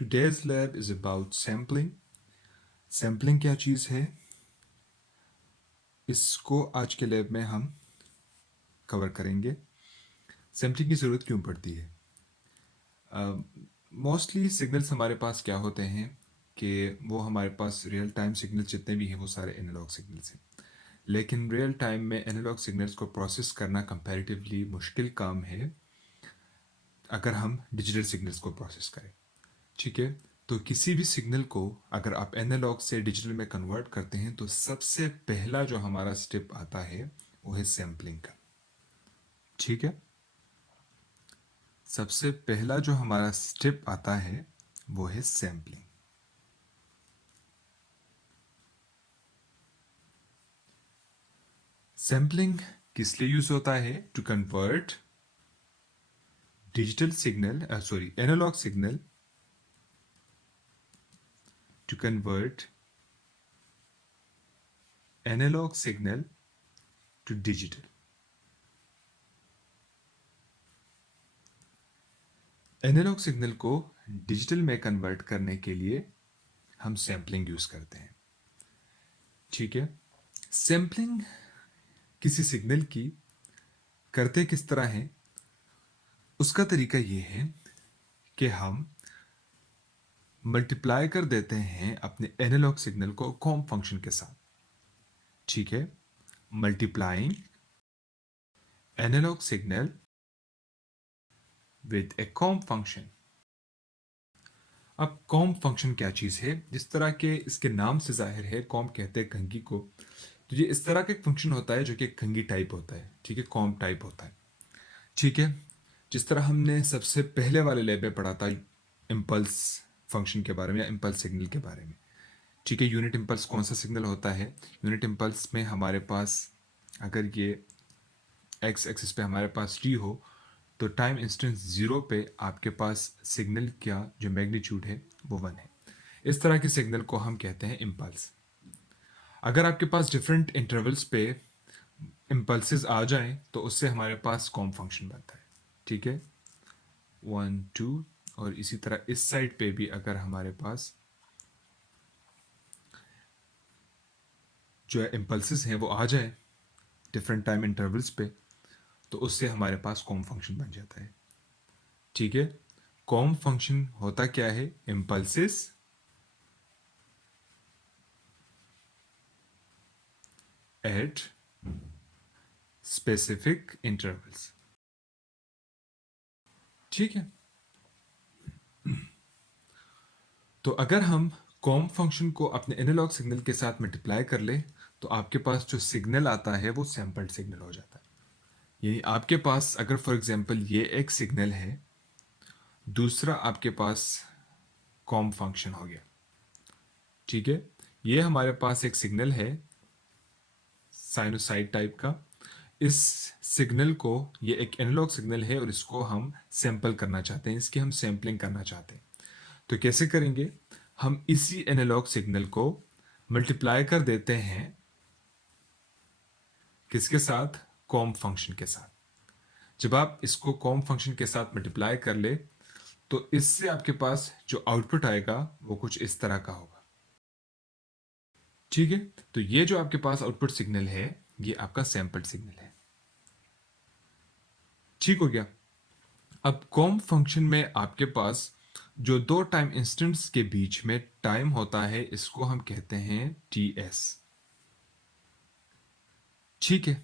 Today's lab is about sampling. Sampling क्या चीज़ है, इसको आज के लैब में हम कवर करेंगे। सैम्पलिंग की ज़रूरत क्यों पड़ती है? मोस्टली सिग्नल्स हमारे पास क्या होते हैं कि वो हमारे पास रियल टाइम सिग्नल्स जितने भी हैं वो सारे एनालॉग सिग्नल्स हैं। लेकिन रियल टाइम में एनालॉग सिग्नल्स को प्रोसेस करना कंपैरेटिवली मुश्किल काम है अगर हम डिजिटल सिग्नल्स को प्रोसेस करें। ठीक है, तो किसी भी सिग्नल को अगर आप एनालॉग से डिजिटल में कन्वर्ट करते हैं तो सबसे पहला जो हमारा स्टेप आता है वो है सैम्पलिंग का। ठीक है, सबसे पहला जो हमारा स्टेप आता है वो है सैम्पलिंग। सैम्पलिंग किस लिए यूज होता है? To convert digital signal analogue signal to convert analogue signal to digital. Analogue signal को डिजिटल में कन्वर्ट करने के लिए हम सैम्पलिंग यूज करते हैं। ठीक है, सैम्पलिंग किसी सिग्नल की करते किस तरह है, उसका तरीका ये है कि हम मल्टीप्लाई कर देते हैं अपने एनालॉग सिग्नल को कॉम्ब फंक्शन के साथ। ठीक है, multiplying analogue signal with a comb function. अब कॉम्ब फंक्शन क्या चीज है? जिस तरह के इसके नाम से जाहिर है, कॉम्ब कहते हैं कंघी को, तो ये इस तरह का एक फंक्शन होता है जो कि कंघी टाइप होता है। ठीक है, कॉम्ब टाइप होता है। ठीक है, जिस तरह हमने सबसे पहले वाले लैब में पढ़ा था इम्पल्स फंक्शन के बारे में या इम्पल्स सिग्नल के बारे में। ठीक है, यूनिट इम्पल्स कौन सा सिग्नल होता है? यूनिट इम्पल्स में हमारे पास अगर ये एक्स एक्सिस पे हमारे पास टी हो तो टाइम इंस्टेंस 0 पे आपके पास सिग्नल का जो मैग्नीट्यूड है वो 1 है। इस तरह के सिग्नल को हम कहते हैं इम्पल्स। अगर आपके पास डिफरेंट इंटरवल्स पे इम्पल्सेस आ जाएं तो उससे हमारे पास कॉम्ब फंक्शन बनता है। ठीक है, 1 2, और इसी तरह इस साइड पे भी अगर हमारे पास जो है इम्पल्सेस हैं वो आ जाए डिफरेंट टाइम इंटरवल्स पे तो उससे हमारे पास कॉम्ब फंक्शन बन जाता है। ठीक है, कॉम्ब फंक्शन होता क्या है? Impulses at specific intervals. ठीक है, तो अगर हम कॉम्ब फंक्शन को अपने एनालॉग सिग्नल के साथ मल्टीप्लाई कर ले तो आपके पास जो सिग्नल आता है वो सैंपल्ड सिग्नल हो जाता है। यानी आपके पास अगर फॉर एग्जांपल ये एक सिग्नल है, दूसरा आपके पास कॉम्ब फंक्शन हो गया। ठीक है, ये हमारे पास एक सिग्नल है साइनोसाइड टाइप का। इस सिग्नल को, ये एक एनालॉग सिग्नल है और इसको हम सैंपल करना चाहते हैं, इसकी हम सैंपलिंग करना चाहते हैं। तो कैसे करेंगे? हम इसी एनालॉग सिग्नल को मल्टीप्लाई कर देते हैं किसके साथ? कॉम्ब फंक्शन के साथ। जब आप इसको कॉम्ब फंक्शन के साथ मल्टीप्लाई कर ले तो इससे आपके पास जो आउटपुट आएगा वो कुछ इस तरह का होगा। ठीक है, तो ये जो आपके पास आउटपुट सिग्नल है ये आपका सैंपल्ड सिग्नल है। ठीक हो गया। अब कॉम्ब फंक्शन में आपके पास जो दो टाइम इंस्टेंट्स के बीच में टाइम होता है इसको हम कहते हैं टी एस। ठीक है,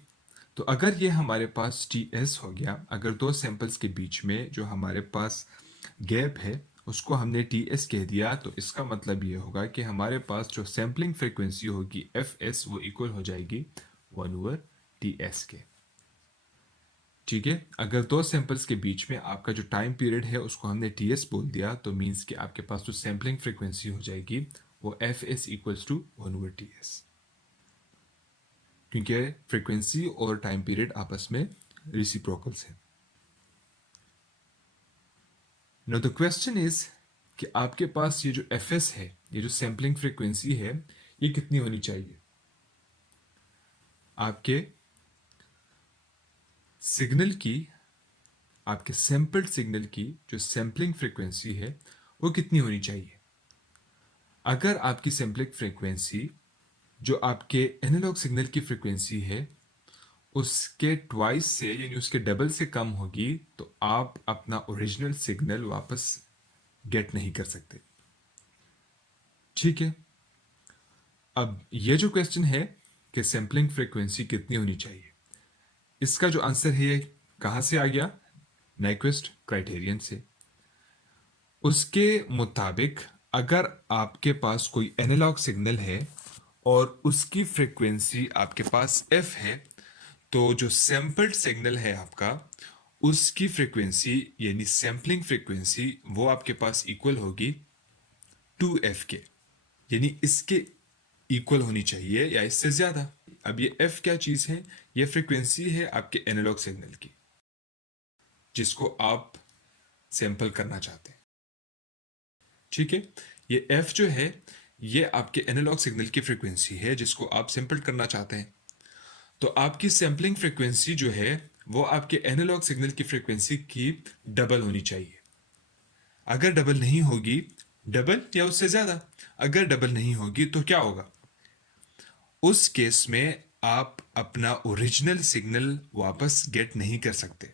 तो अगर ये हमारे पास टी एस हो गया, अगर दो सैंपल्स के बीच में जो हमारे पास गैप है उसको हमने टी एस कह दिया, तो इसका मतलब ये होगा कि हमारे पास जो सैम्पलिंग फ्रीक्वेंसी होगी एफ एस वो इक्वल हो जाएगी 1/ts के। ठीक है, अगर दो सैंपल्स के बीच में आपका जो टाइम पीरियड है उसको हमने टी एस बोल दिया तो मीन्स कि आपके पास जो सैम्पलिंग फ्रीक्वेंसी हो जाएगी वो F S equals to 1/ts, क्योंकि फ्रीक्वेंसी और टाइम पीरियड आपस में रिसिप्रोकल्स है। नाउ द क्वेश्चन इज कि आपके पास ये जो एफ एस है, ये जो सैम्पलिंग फ्रीक्वेंसी है, ये कितनी होनी चाहिए? आपके सिग्नल की, आपके सैंपल्ड सिग्नल की जो सैम्पलिंग फ्रीक्वेंसी है वो कितनी होनी चाहिए? अगर आपकी सैंपलिंग फ्रीक्वेंसी जो आपके एनालॉग सिग्नल की फ्रीक्वेंसी है उसके ट्वाइस से यानी उसके डबल से कम होगी तो आप अपना ओरिजिनल सिग्नल वापस गेट नहीं कर सकते। ठीक है, अब ये जो क्वेश्चन है कि सैंपलिंग फ्रीक्वेंसी कितनी होनी चाहिए, इसका जो आंसर है ये कहाँ से आ गया? नाइक्वेस्ट क्राइटेरियन से। उसके मुताबिक अगर आपके पास कोई एनालॉग सिग्नल है और उसकी फ्रीक्वेंसी आपके पास एफ है तो जो सैंपल्ड सिग्नल है आपका उसकी फ्रीक्वेंसी यानी सैंपलिंग फ्रीक्वेंसी वो आपके पास इक्वल होगी 2f के, यानी इसके इक्वल होनी चाहिए या इससे ज्यादा। अब ये f क्या चीज है? ये फ्रीक्वेंसी है आपके एनालॉग सिग्नल की जिसको आप सैंपल करना चाहते हैं। ठीक है, ये f जो है ये आपके एनालॉग सिग्नल की फ्रीक्वेंसी है जिसको आप सैंपल करना चाहते हैं। तो आपकी सैंपलिंग फ्रीक्वेंसी जो है वो आपके एनालॉग सिग्नल की फ्रीक्वेंसी की डबल होनी चाहिए। अगर डबल नहीं होगी, डबल या उससे ज्यादा, अगर डबल नहीं होगी तो क्या होगा? उस केस में आप अपना ओरिजिनल सिग्नल वापस गेट नहीं कर सकते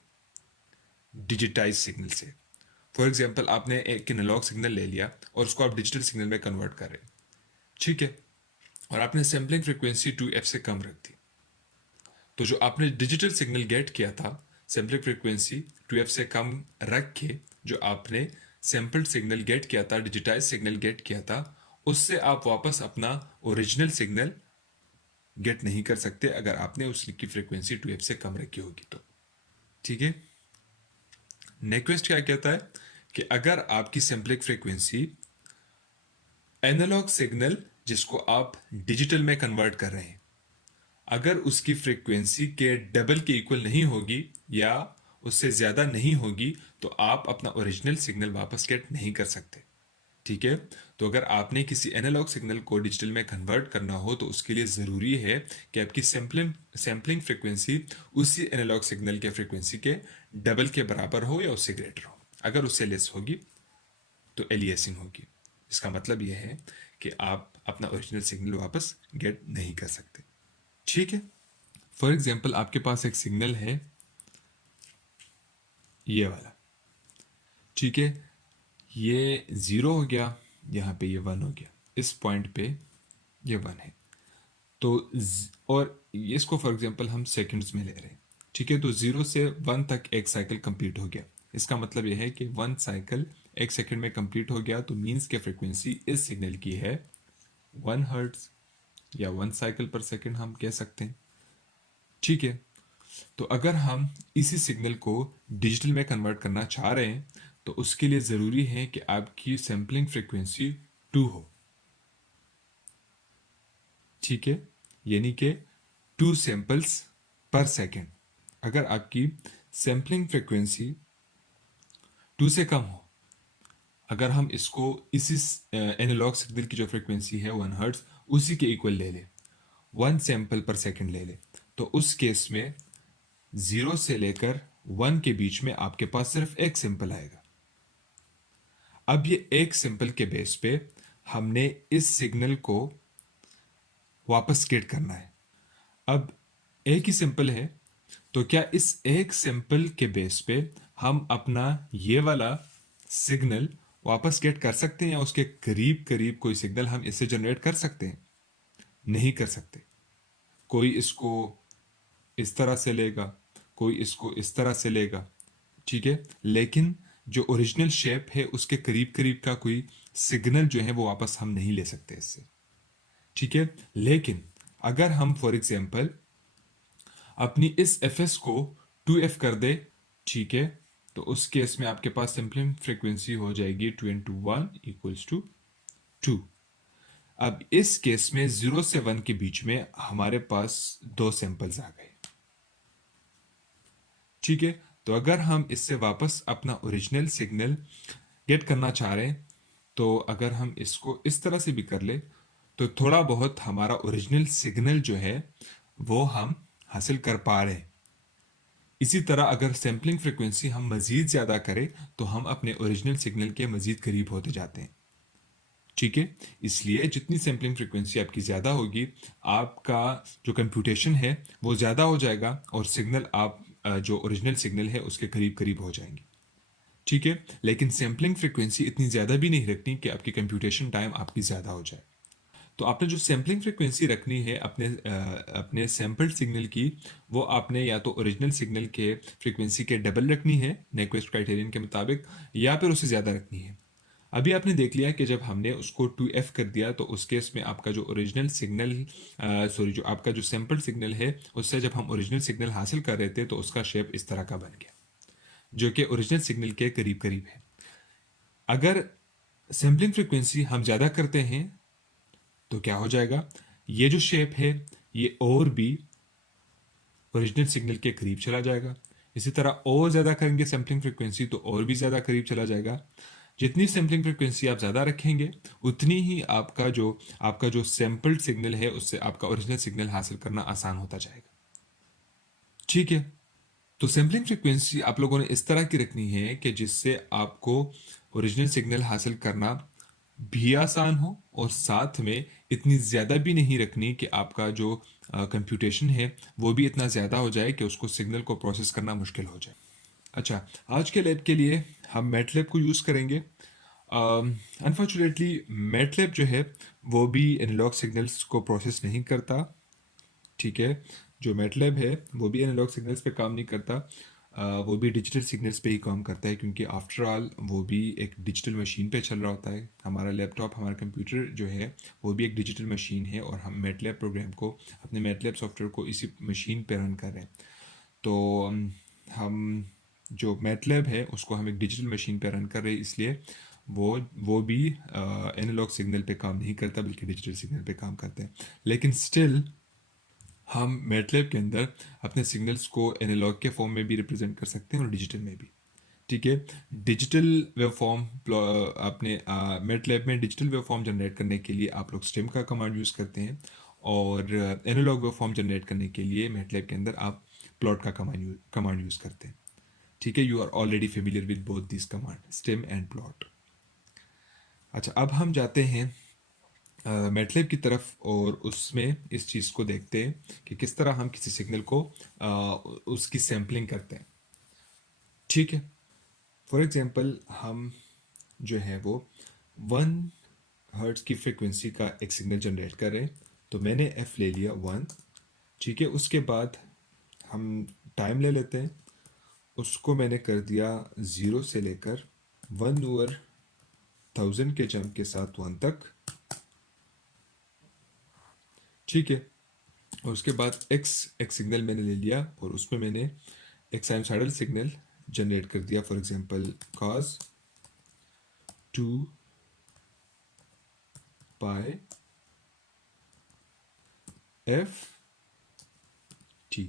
डिजिटाइज सिग्नल से। फॉर एग्जाम्पल आपने एक एनालॉग सिग्नल ले लिया और उसको आप डिजिटल सिग्नल में कन्वर्ट कर रहे हैं, ठीक है, और आपने सैंपलिंग फ्रीक्वेंसी 2f से कम रख दी, तो जो आपने डिजिटल सिग्नल गेट किया था सैंपलिंग फ्रीक्वेंसी 2f से कम रख के जो आपने सैंपल्ड सिग्नल गेट किया था, डिजिटाइज सिग्नल गेट किया था, उससे आप वापस अपना ओरिजिनल सिग्नल गेट नहीं कर सकते अगर आपने उसकी फ्रीक्वेंसी 2f से कम रखी होगी तो। ठीक है, नेक्वेस्ट क्या कहता है कि अगर आपकी सैंपलिंग फ्रीक्वेंसी एनालॉग सिग्नल जिसको आप डिजिटल में कन्वर्ट कर रहे हैं अगर उसकी फ्रीक्वेंसी के डबल के इक्वल नहीं होगी या उससे ज़्यादा नहीं होगी तो आप अपना ओरिजिनल सिग्नल वापस गेट नहीं कर सकते। ठीक है, तो अगर आपने किसी एनालॉग सिग्नल को डिजिटल में कन्वर्ट करना हो तो उसके लिए ज़रूरी है कि आपकी सैंपलिंग फ्रीक्वेंसी उसी एनालॉग सिग्नल के फ्रीक्वेंसी के डबल के बराबर हो या उससे ग्रेटर हो। अगर उससे लेस होगी तो एलियासिंग होगी। इसका मतलब यह है कि आप अपना ओरिजिनल सिग्नल वापस गेट नहीं कर सकते। ठीक है, फॉर एग्जाम्पल आपके पास एक सिग्नल है ये वाला, ठीक है, ये 0 हो गया, यहाँ पे ये 1 हो गया, इस पॉइंट पे ये 1 है तो और इसको फॉर एग्जांपल हम सेकंड्स में ले रहे हैं। ठीक है, तो 0 से 1 तक एक साइकिल कंप्लीट हो गया। इसका मतलब यह है कि 1 साइकिल 1 सेकंड में कंप्लीट हो गया, तो मीन्स के फ्रीक्वेंसी इस सिग्नल की है 1 हर्ट्ज या 1 साइकिल पर सेकंड हम कह सकते हैं। ठीक है, तो अगर हम इसी सिग्नल को डिजिटल में कन्वर्ट करना चाह रहे हैं तो उसके लिए ज़रूरी है कि आपकी सैंपलिंग फ्रीक्वेंसी 2 हो। ठीक है, यानी कि 2 सैंपल्स पर सेकेंड। अगर आपकी सैंपलिंग फ्रीक्वेंसी 2 से कम हो, अगर हम इसको इसी एनालॉग सिग्नल की जो फ्रीक्वेंसी है 1 हर्ट्ज उसी के इक्वल ले लें, 1 सैंपल पर सेकेंड ले लें, तो उस केस में 0 से लेकर 1 के बीच में आपके पास सिर्फ एक सैंपल आएगा। अब ये एक सैंपल के बेस पे हमने इस सिग्नल को वापस गेट करना है। अब एक ही सैंपल है तो क्या इस एक सैंपल के बेस पे हम अपना ये वाला सिग्नल वापस गेट कर सकते हैं या उसके करीब करीब कोई सिग्नल हम इससे जनरेट कर सकते हैं? नहीं कर सकते। कोई इसको इस तरह से लेगा, कोई इसको इस तरह से लेगा, ठीक है, लेकिन जो ओरिजिनल शेप है उसके करीब करीब का कोई सिग्नल जो है वो वापस हम नहीं ले सकते इससे। ठीक है, लेकिन अगर हम फॉर एग्जांपल अपनी इस fs को 2f कर दे, ठीक है, तो उस केस में आपके पास सैंपलिंग फ्रीक्वेंसी हो जाएगी 2 into 1 इक्वल्स टू 2। अब इस केस में 0 से 1 के बीच में हमारे पास 2 सैंपल्स आ गए। ठीक है, तो अगर हम इससे वापस अपना ओरिजिनल सिग्नल गेट करना चाह रहे हैं तो अगर हम इसको इस तरह से भी कर ले तो थोड़ा बहुत हमारा ओरिजिनल सिग्नल जो है वो हम हासिल कर पा रहे हैं। इसी तरह अगर सैम्पलिंग फ्रिक्वेंसी हम मज़ीद ज़्यादा करें तो हम अपने ओरिजिनल सिग्नल के मज़ीद करीब होते जाते हैं। ठीक है, इसलिए जितनी सैम्पलिंग फ्रिक्वेंसी आपकी ज़्यादा होगी, आपका जो कंप्यूटेशन है वो ज़्यादा हो जाएगा और सिग्नल आप जो ओरिजिनल सिग्नल है उसके करीब करीब हो जाएंगे। ठीक है, लेकिन सैम्पलिंग फ्रिक्वेंसी इतनी ज़्यादा भी नहीं रखनी कि आपकी कंप्यूटेशन टाइम आपकी ज़्यादा हो जाए। तो आपने जो सैम्पलिंग फ्रिक्वेंसी रखनी है अपने सैम्पल्ड सिग्नल की, वो आपने या तो ओरिजिनल सिग्नल के फ्रिक्वेंसी के डबल रखनी है नेक्वेस्ट क्राइटेरियन के मुताबिक, या फिर उससे ज़्यादा रखनी है। अभी आपने देख लिया कि जब हमने उसको 2f कर दिया तो उस केस में आपका जो ओरिजिनल सिग्नल सॉरी जो आपका जो सैम्पल सिग्नल है उससे जब हम ओरिजिनल सिग्नल हासिल कर रहे थे तो उसका शेप इस तरह का बन गया, जो कि ओरिजिनल सिग्नल के करीब करीब है। अगर सैम्पलिंग फ्रिक्वेंसी हम ज़्यादा करते हैं तो क्या हो जाएगा, ये जो शेप है ये और भी ओरिजिनल सिग्नल के करीब चला जाएगा। इसी तरह और ज़्यादा करेंगे सैम्पलिंग फ्रिक्वेंसी तो और भी ज़्यादा करीब चला जाएगा। जितनी सैम्पलिंग फ्रिक्वेंसी आप ज़्यादा रखेंगे उतनी ही आपका जो सैम्पल्ड सिग्नल है उससे आपका ओरिजिनल सिग्नल हासिल करना आसान होता जाएगा। ठीक है, तो सैम्पलिंग फ्रिक्वेंसी आप लोगों ने इस तरह की रखनी है कि जिससे आपको ओरिजिनल सिग्नल हासिल करना भी आसान हो और साथ में इतनी ज़्यादा भी नहीं रखनी कि आपका जो कंप्यूटेशन है वो भी इतना ज़्यादा हो जाए कि उसको सिग्नल को प्रोसेस करना मुश्किल हो जाए। अच्छा, आज के लैब के लिए हम मैटलैब को यूज़ करेंगे। अनफॉर्चुनेटली मैटलैब जो है वो भी एनालॉग सिग्नल्स को प्रोसेस नहीं करता। ठीक है, जो मैटलैब है वो भी एनालॉग सिग्नल्स पे काम नहीं करता। वो भी डिजिटल सिग्नल्स पे ही काम करता है, क्योंकि आफ्टर ऑल वो भी एक डिजिटल मशीन पे चल रहा होता है। हमारा लैपटॉप, हमारा कंप्यूटर जो है वो भी एक डिजिटल मशीन है और हम मैटलैब प्रोग्राम को, अपने मैटलैब सॉफ्टवेयर को इसी मशीन पे रन कर रहे हैं। तो हम जो मैटलैब है उसको हम एक डिजिटल मशीन पे रन कर रहे हैं, इसलिए वो भी एनालॉग सिग्नल पे काम नहीं करता बल्कि डिजिटल सिग्नल पे काम करता है। लेकिन स्टिल हम मैटलैब के अंदर अपने सिग्नल्स को एनालॉग के फॉर्म में भी रिप्रेजेंट कर सकते हैं और डिजिटल में भी। ठीक है, डिजिटल वेव फॉर्म अपने मैटलैब में डिजिटल वेव फॉर्म जनरेट करने के लिए आप लोग स्टेम का कमांड यूज़ करते हैं और एनालॉग वेव फॉर्म जनरेट करने के लिए मैटलैब के अंदर आप प्लॉट का कमांड यूज़ करते हैं। ठीक है, you are already familiar with both this command, stem and plot. अच्छा, अब हम जाते हैं मैटलैब की तरफ और उसमें इस चीज़ को देखते हैं कि किस तरह हम किसी सिग्नल को उसकी सैम्पलिंग करते हैं। ठीक है, फॉर एग्जांपल हम जो है वो 1 हर्ट्ज की फ्रिक्वेंसी का एक सिग्नल जनरेट कर रहे हैं। तो मैंने एफ ले लिया 1। ठीक है, उसके बाद हम टाइम ले लेते हैं, उसको मैंने कर दिया 0 से लेकर 1/1000 के जंप के साथ 1 तक। ठीक है, और उसके बाद एक्स एक सिग्नल मैंने ले लिया और उसमें मैंने एक साइनसॉइडल सिग्नल जनरेट कर दिया, for example cos 2 f t।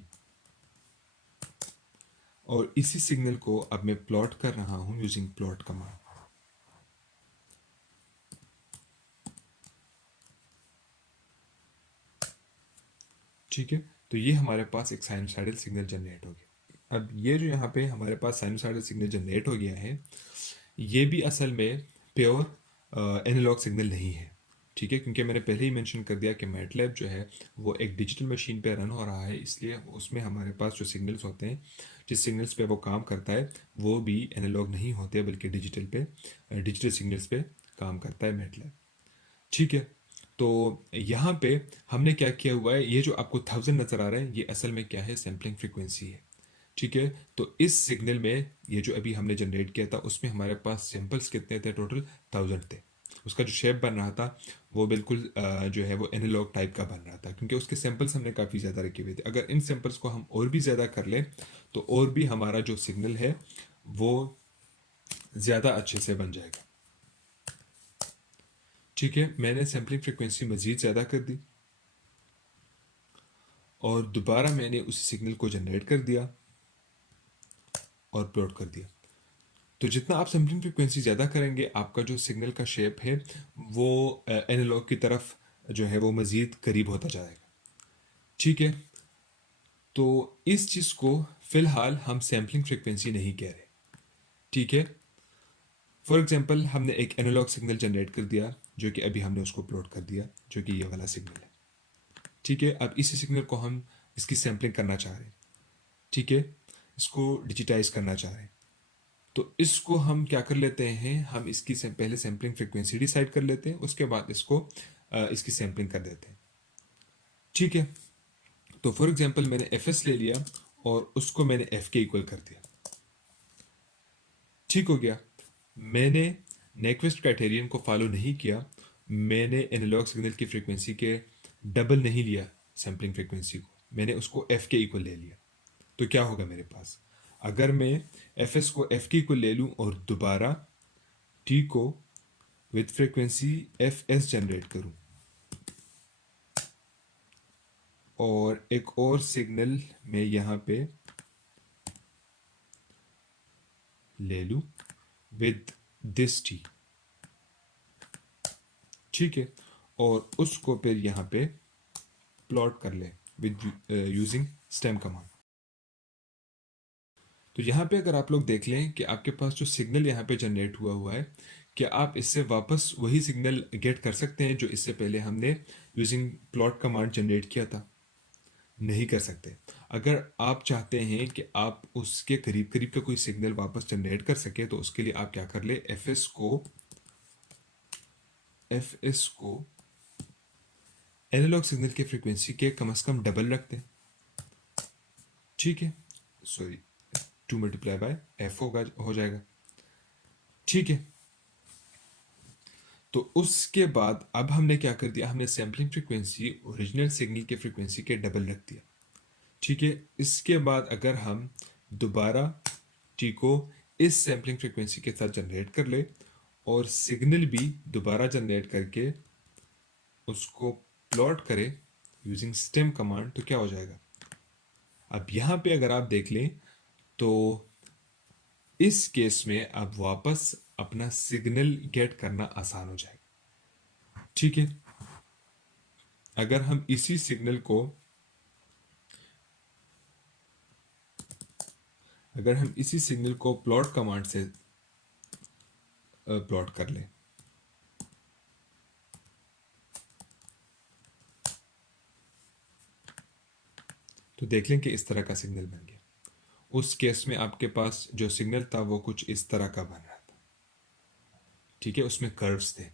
और इसी सिग्नल को अब मैं प्लॉट कर रहा हूं यूजिंग प्लॉट कमांड। ठीक है, तो ये हमारे पास एक साइनसॉइडल सिग्नल जनरेट हो गया। अब ये जो यहाँ पे हमारे पास साइनसॉइडल सिग्नल जनरेट हो गया है, ये भी असल में प्योर एनालॉग सिग्नल नहीं है। ठीक है, क्योंकि मैंने पहले ही मेंशन कर दिया कि मैटलैब जो है वो एक डिजिटल मशीन पे रन हो रहा है, इसलिए उसमें हमारे पास जो सिग्नल्स होते हैं, जिस सिग्नल्स पे वो काम करता है वो भी एनालॉग नहीं होते बल्कि डिजिटल सिग्नल्स पे काम करता है मैटलैब। ठीक है, तो यहाँ पे हमने क्या किया हुआ है, ये जो आपको 1000 नज़र आ रहा है ये असल में क्या है, सैम्पलिंग फ्रीक्वेंसी है। ठीक है, तो इस सिग्नल में ये जो अभी हमने जनरेट किया था उसमें हमारे पास सैंपल्स कितने थे, टोटल 1000 थे। उसका जो शेप बन रहा था वो बिल्कुल जो है वो एनालॉग टाइप का बन रहा था, क्योंकि उसके सैंपल्स हमने काफ़ी ज़्यादा रखे हुए थे। अगर इन सैंपल्स को हम और भी ज़्यादा कर लें तो और भी हमारा जो सिग्नल है वो ज़्यादा अच्छे से बन जाएगा। ठीक है, मैंने सैम्पलिंग फ्रिक्वेंसी मज़ीद ज़्यादा कर दी और दोबारा मैंने उसी सिग्नल को जनरेट कर दिया और प्लॉट कर दिया। तो जितना आप सैम्पलिंग फ्रिक्वेंसी ज़्यादा करेंगे आपका जो सिग्नल का शेप है वो एनालॉग की तरफ जो है वो मज़ीद करीब होता जाएगा। ठीक है, तो इस चीज़ को फिलहाल हम सैम्पलिंग फ्रिक्वेंसी नहीं कह रहे, ठीक है। फॉर एग्जांपल हमने एक एनालॉग सिग्नल जनरेट कर दिया, जो कि अभी हमने उसको प्लॉट कर दिया, जो कि ये वाला सिग्नल है, ठीक है। अब इसी सिग्नल को हम इसकी सैम्पलिंग करना चाह रहे हैं, ठीक है, इसको डिजिटाइज करना चाह रहे हैं। तो इसको हम क्या कर लेते हैं, हम इसकी पहले सैम्पलिंग फ्रिक्वेंसी डिसाइड कर लेते हैं, उसके बाद इसको इसकी सैम्पलिंग कर देते हैं, ठीक है। तो फॉर एग्जांपल मैंने एफ एस ले लिया और उसको मैंने एफ के इक्वल कर दिया, ठीक हो गया। मैंने नेक्वेस्ट क्राइटेरियन को फॉलो नहीं किया, मैंने एनालॉग सिग्नल की फ्रीक्वेंसी के डबल नहीं लिया, सैम्पलिंग फ्रीक्वेंसी को मैंने उसको एफ के इक्वल ले लिया। तो क्या होगा मेरे पास, अगर मैं एफ एस को एफ के इक्वल ले लूँ और दोबारा टी को with frequency F S generate करूँ और एक और सिग्नल मैं यहाँ पे ले लूँ विद दिस टी, ठीक है, और उसको फिर यहाँ पे प्लॉट कर ले विद यूजिंग स्टेम कमांड। तो यहाँ पे अगर आप लोग देख लें कि आपके पास जो सिग्नल यहाँ पे जनरेट हुआ है, क्या आप इससे वापस वही सिग्नल गेट कर सकते हैं जो इससे पहले हमने यूजिंग प्लॉट कमांड जनरेट किया था? नहीं कर सकते। अगर आप चाहते हैं कि आप उसके करीब करीब का कोई सिग्नल वापस जनरेट कर सके, तो उसके लिए आप क्या कर ले, एफ एस को एनालॉग सिग्नल के फ्रीक्वेंसी के कम से कम डबल रखते हैं, ठीक है, सॉरी 2 मल्टीप्लाई बाय एफ होगा, हो जाएगा, ठीक है। तो उसके बाद अब हमने क्या कर दिया, हमने सैम्पलिंग फ्रीक्वेंसी ओरिजिनल सिग्नल के फ्रीक्वेंसी के डबल रख दिया, ठीक है। इसके बाद अगर हम दोबारा टी को इस सैम्पलिंग फ्रीक्वेंसी के साथ जनरेट कर ले और सिग्नल भी दोबारा जनरेट करके उसको प्लॉट करें यूजिंग स्टेम कमांड, तो क्या हो जाएगा। अब यहाँ पे अगर आप देख लें तो इस केस में अब वापस अपना सिग्नल गेट करना आसान हो जाएगा, ठीक है। अगर हम इसी सिग्नल को प्लॉट कमांड से प्लॉट कर लें, तो देख लें कि इस तरह का सिग्नल बन गया। उस केस में आपके पास जो सिग्नल था वो कुछ इस तरह का बन रहा था, ठीक है, उसमें कर्व्स थे,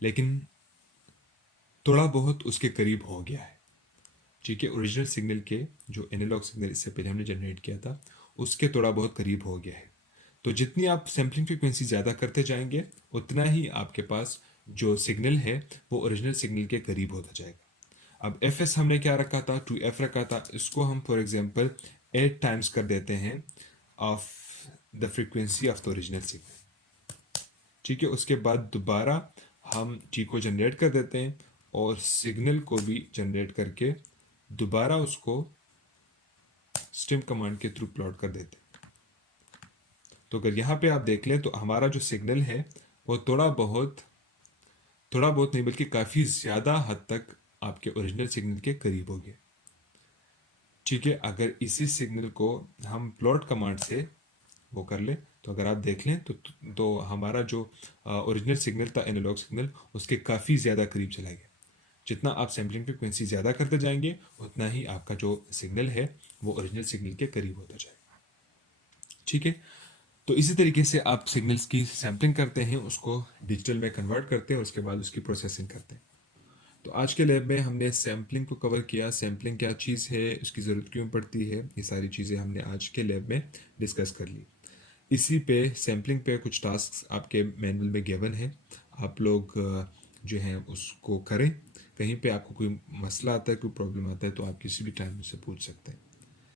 लेकिन थोड़ा बहुत उसके करीब हो गया है, ठीक है। ओरिजिनल सिग्नल के जो एनालॉग सिग्नल इससे पहले हमने जनरेट किया था उसके थोड़ा बहुत करीब हो गया है। तो जितनी आप सैम्पलिंग फ्रीक्वेंसी ज़्यादा करते जाएंगे उतना ही आपके पास जो सिग्नल है वो ओरिजिनल सिग्नल के करीब होता जाएगा। अब एफ एस हमने क्या रखा था, 2f रखा था, इसको हम फॉर एग्जांपल 8 टाइम्स कर देते हैं of the frequency of the original signal, ठीक है। उसके बाद दोबारा हम टी को जनरेट कर देते हैं और सिग्नल को भी जनरेट करके दोबारा उसको स्टेम कमांड के थ्रू प्लॉट कर देते हैं। तो अगर यहाँ पे आप देख लें तो हमारा जो सिग्नल है वो थोड़ा बहुत नहीं बल्कि काफ़ी ज़्यादा हद तक आपके ओरिजिनल सिग्नल के करीब हो गया, ठीक है। अगर इसी सिग्नल को हम प्लॉट कमांड से वो कर ले तो अगर आप देख लें तो हमारा जो ओरिजिनल सिग्नल था एनालॉग सिग्नल उसके काफ़ी ज़्यादा करीब चला गया। जितना आप सैम्पलिंग फ्रीक्वेंसी ज़्यादा करते जाएंगे उतना ही आपका जो सिग्नल है वो ओरिजिनल सिग्नल के करीब होता जाएगा, ठीक है। तो इसी तरीके से आप सिग्नल्स की सैम्पलिंग करते हैं, उसको डिजिटल में कन्वर्ट करते हैं, उसके बाद उसकी प्रोसेसिंग करते हैं। तो आज के लैब में हमने सैम्पलिंग को कवर किया, सैम्पलिंग क्या चीज़ है, उसकी ज़रूरत क्यों पड़ती है, ये सारी चीज़ें हमने आज के लैब में डिस्कस कर ली। इसी पे सैम्पलिंग पे कुछ टास्क्स आपके मैनुअल में गिवन है, आप लोग जो हैं उसको करें। कहीं पे आपको कोई मसला आता है, कोई प्रॉब्लम आता है तो आप किसी भी टाइम मुझसे पूछ सकते हैं।